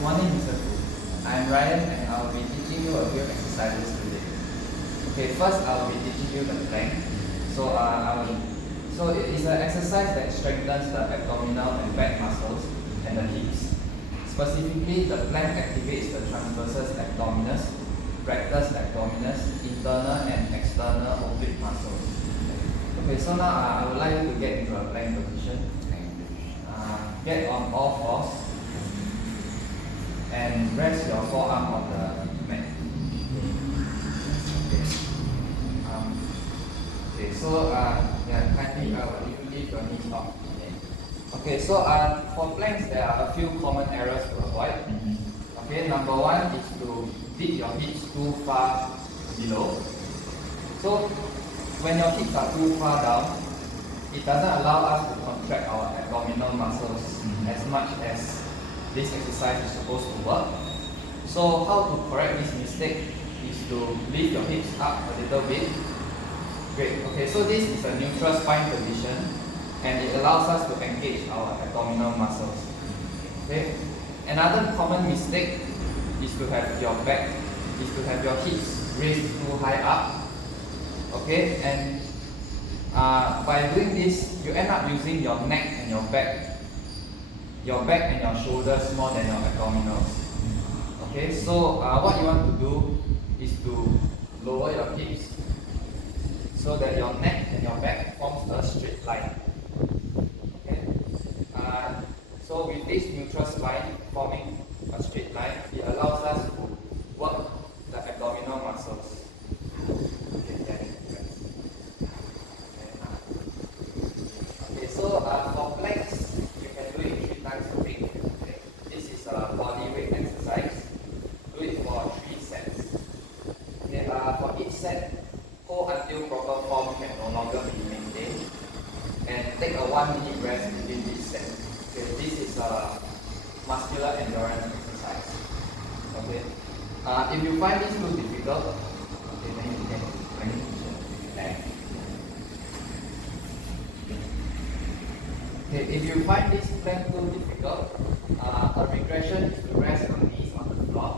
Good morning, Mr. Fu. I'm Ryan and I will be teaching you a few exercises today. Okay, first I will be teaching you the plank. So it is an exercise that strengthens the abdominal and back muscles and the hips. Specifically, the plank activates the transversus abdominis, rectus abdominis, internal and external oblique muscles. Okay, so now I would like you to get into a plank position. Get on all fours and rest your forearm on the mat. Kindly you leave your knees off. Okay, so for planks there are a few common errors to avoid. Okay, number one is to dip your hips too far below. So when your hips are too far down, it doesn't allow us to contract our abdominal muscles as much as this exercise is supposed to work. So how to correct this mistake is to lift your hips up a little bit. Great. Okay, so this is a neutral spine position and it allows us to engage our abdominal muscles. Okay. Another common mistake is to have your hips raised too high up. Okay, and by doing this, you end up using your neck and your back and your shoulders more than your abdominals. Okay, so what you want to do is to lower your hips so that your neck and your back forms a straight line. Okay, so with this neutral spine forming a straight line, it allows us to work the abdominal muscles. For planks, you can do it 3 times a week. Okay. This is a body weight exercise. Do it for 3 sets. Okay. For each set, hold until proper form can no longer be maintained. And take a 1-minute rest between each set. Okay. This is a muscular endurance exercise. Okay. If you find this too difficult, okay, then you can plank. Okay, if you find this plank too difficult, a regression is to rest your knees on the floor.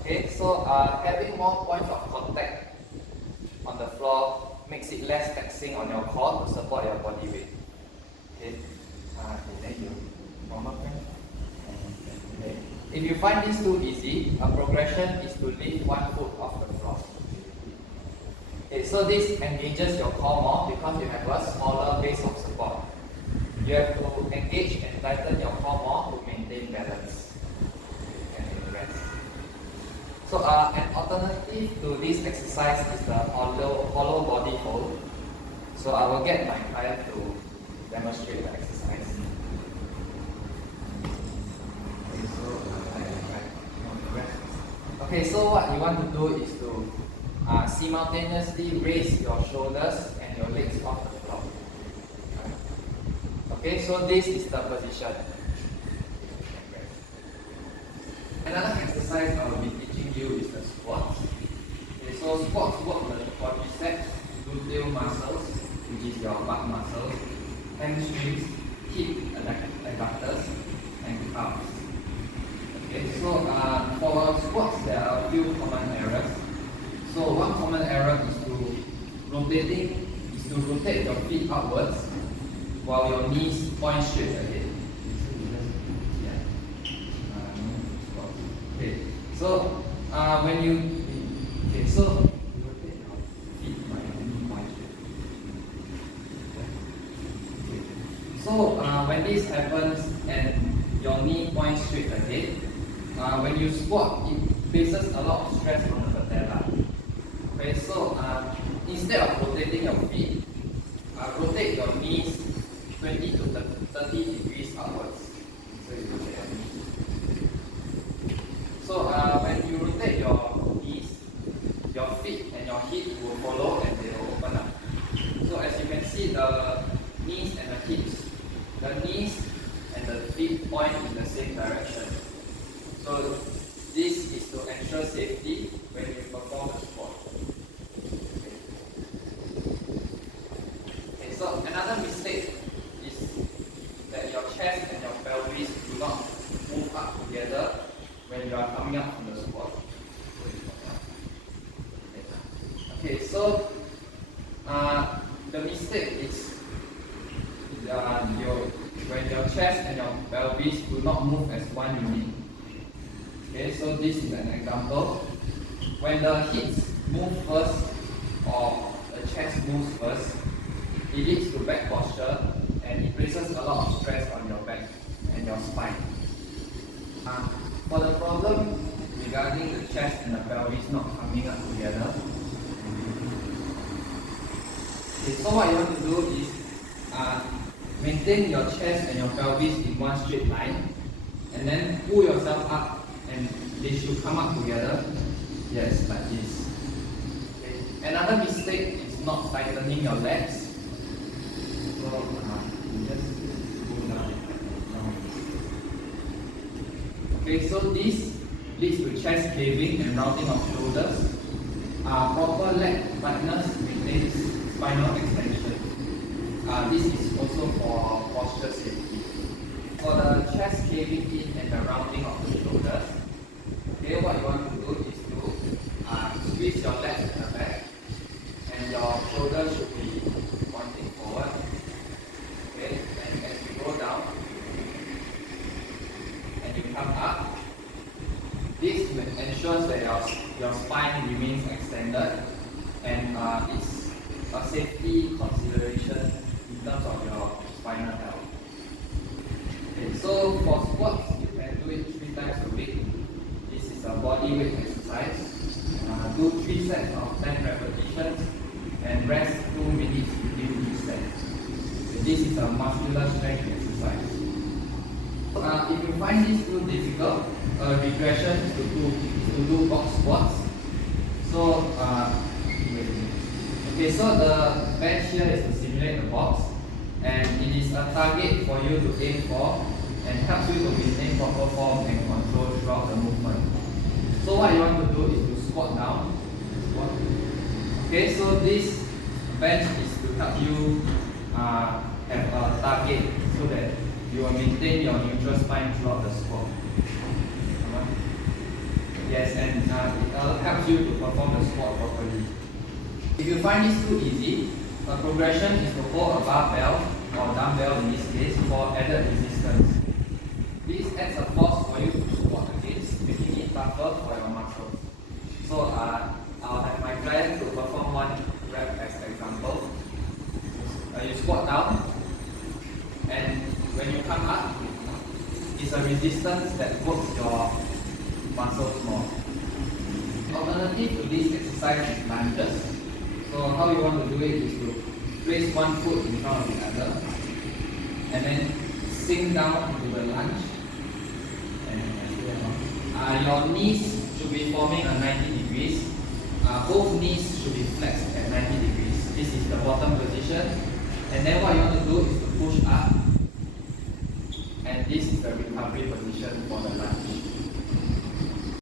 Okay, so having more points of contact on the floor makes it less taxing on your core to support your body weight. Okay, then you normal plank. Okay. If you find this too easy, a progression is to lift 1 foot off the floor. Okay, so this engages your core more because you have a smaller base of support. You have to engage and tighten your core more to maintain balance. And rest. So an alternative to this exercise is the hollow body hold. So I will get my client to demonstrate the exercise. Okay, so what you want to do is to simultaneously raise your shoulders and your legs off the floor. Okay, so this is the position. Another exercise I will be teaching you is the squats. Okay, so squats work the quadriceps, gluteal muscles, which is your butt muscles, hamstrings, hip adductors, and calves. Okay, so for squats there are a few common errors. So one common error is to rotate your feet upwards while your knees point straight ahead. Okay. So when you rotate your feet while your knee point straight. So when this happens and your knee points straight ahead, when you squat, it places a lot of stress on the patella. Okay, so instead of rotating your feet, rotate your knees 20 to 30 degrees upwards. So you rotate your knees. So when you rotate your knees, your feet and your hip will follow and they will open up. So as you can see, the knees and the hips, the knees and the feet point in the same direction. So this is to ensure safety when you perform the squat. Okay, so another mistake is that your chest pelvis do not move up together when you are coming up from the squat. Okay, so the mistake is when your chest and your pelvis do not move as one unit. Okay, so this is an example. When the hips move first or the chest moves first, it leads to back posture and it places a lot of stress on your back and your spine. For the problem regarding the chest and the pelvis not coming up together, okay, so what you want to do is maintain your chest and your pelvis in one straight line and then pull yourself up and they should come up together. Yes, like this. Okay. Another mistake is not tightening your legs. So just pull down. Okay, so this leads to chest caving and rounding of shoulders. Proper leg tightness maintains spinal extension. This is also for posture safety. For the chest caving in and the rounding of the shoulders, okay, what you want to do is to squeeze your legs at the back and your shoulders should be pointing forward. Okay, and as you go down and you come up, this ensures that your spine remains extended and it's a safety consideration in terms of your spinal health. Okay, so for squats, you can do it 3 times a week. This is a body weight exercise. Do 3 sets of 10 repetitions and rest 2 minutes between each set. This is a muscular strength exercise. If you find this too difficult, regression is to do box squats. So, okay, so the bench here is to simulate the box, and it is a target for you to aim for and helps you to maintain proper form and control throughout the movement. So what you want to do is to squat down. Squat. Okay, so this bench is to help you have a target so that you will maintain your neutral spine throughout the squat. Yes, and it helps you to perform the squat properly. If you find this too easy, a progression is to hold a barbell or dumbbell in this case for added resistance. This adds a force for you to squat against, making it tougher for your muscles. So I'll have my client to perform 1 rep as an example. You squat down, and when you come up, it's a resistance that works your muscles more. Alternative to this exercise is lunges. So how you want to do it is to place one foot in front of the other and then sink down into the lunge. And your knees should be forming a 90 degrees. Both knees should be flexed at 90 degrees. This is the bottom position. And then what you want to do is to push up. And this is the recovery position for the lunge.